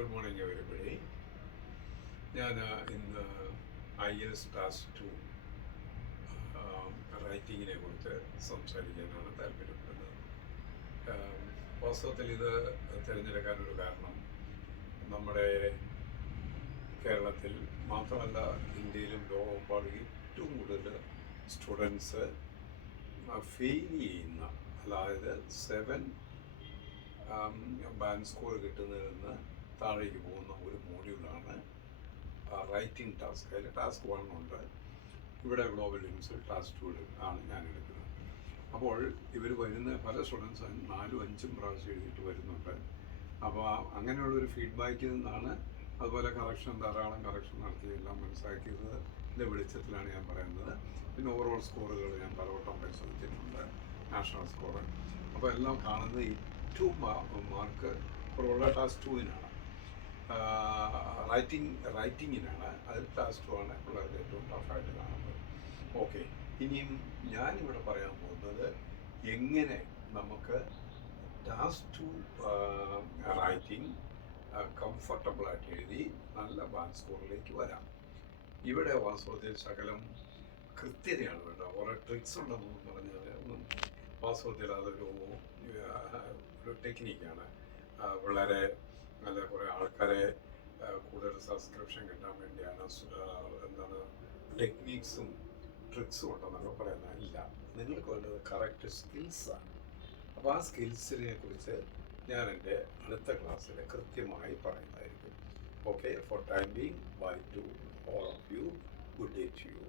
Good morning everybody. ഞാൻ ഇന്ന് IELTS class 2 റൈറ്റിങ്ങിനെ കുറിച്ച് സംസാരിക്കാനാണ് താല്പര്യപ്പെടുന്നത്. വാസ്തവത്തിൽ ഇത് തിരഞ്ഞെടുക്കാനൊരു കാരണം നമ്മുടെ കേരളത്തിൽ മാത്രമല്ല ഇന്ത്യയിലും ലോകമെമ്പാടും ഏറ്റവും കൂടുതൽ സ്റ്റുഡൻസ് ഫെയിൽ ചെയ്യുന്ന, അതായത് 7 ബാൻഡ് സ്കോർ കിട്ടുന്നതിൽ നിന്ന് താഴേക്ക് പോകുന്ന ഒരു മോഡ്യൂളാണ് റൈറ്റിംഗ് ടാസ്ക്. അതിൽ ടാസ്ക് 1 ഉണ്ട്. ഇവിടെ ഗ്ലോബൽ ലിമിറ്റ്സിൽ ടാസ്ക് 2 ആണ് ഞാൻ എടുക്കുന്നത്. അപ്പോൾ ഇവർ വരുന്ന പല സ്റ്റുഡൻസും 4-5 പ്രാവശ്യം എഴുതിയിട്ട് വരുന്നുണ്ട്. അപ്പോൾ അങ്ങനെയുള്ളൊരു ഫീഡ്ബാക്കിൽ നിന്നാണ്, അതുപോലെ ധാരാളം കറക്ഷൻ നടത്തിയെല്ലാം മനസ്സിലാക്കിയതിൻ്റെ വെളിച്ചത്തിലാണ് ഞാൻ പറയുന്നത്. പിന്നെ ഓവറോൾ സ്കോറുകൾ ഞാൻ പലവട്ടം പരിശോധിച്ചിട്ടുണ്ട്, നാഷണൽ സ്കോർ. അപ്പോൾ എല്ലാം കാണുന്നത് ഏറ്റവും മാർക്ക് കുറവുള്ള ടാസ്ക് 2-നാണ്, റൈറ്റിങ്ങിനാണ്. അതിൽ ടാസ്ക് 2 ആണ് പിള്ളേർക്ക് ഏറ്റവും ടഫായിട്ട് കാണുന്നത്. ഓക്കെ, ഇനിയും ഞാനിവിടെ പറയാൻ പോകുന്നത് എങ്ങനെ നമുക്ക് ടാസ്ക് 2 റൈറ്റിംഗ് കംഫർട്ടബിളായിട്ട് എഴുതി നല്ല ബാൻഡ് സ്കോറിലേക്ക് വരാം. ഇവിടെ വാസ്തവത്തിൽ ശകലം കൃത്യതയാണ് കേട്ടോ. കുറേ ട്രിക്സ് ഉണ്ടെന്ന് പറഞ്ഞാൽ ഒന്നും വാസ്തവത്തിൽ അതൊരു ടെക്നിക്കാണ്. വളരെ നല്ല കുറേ ആൾക്കാരെ കൂടുതൽ സബ്സ്ക്രിപ്ഷൻ കിട്ടാൻ വേണ്ടിയാണ് ടെക്നിക്സും ട്രിക്സും ഉണ്ടെന്നൊക്കെ പറയുന്നത്. ഇല്ല, നിങ്ങൾക്ക് വേണ്ടത് കറക്റ്റ് സ്കിൽസാണ്. അപ്പോൾ ആ സ്കിൽസിനെ കുറിച്ച് ഞാൻ എൻ്റെ അടുത്ത ക്ലാസ്സിൽ കൃത്യമായി പറയുന്നതായിരിക്കും. Okay, for time being, bye to all of you. Good day to U.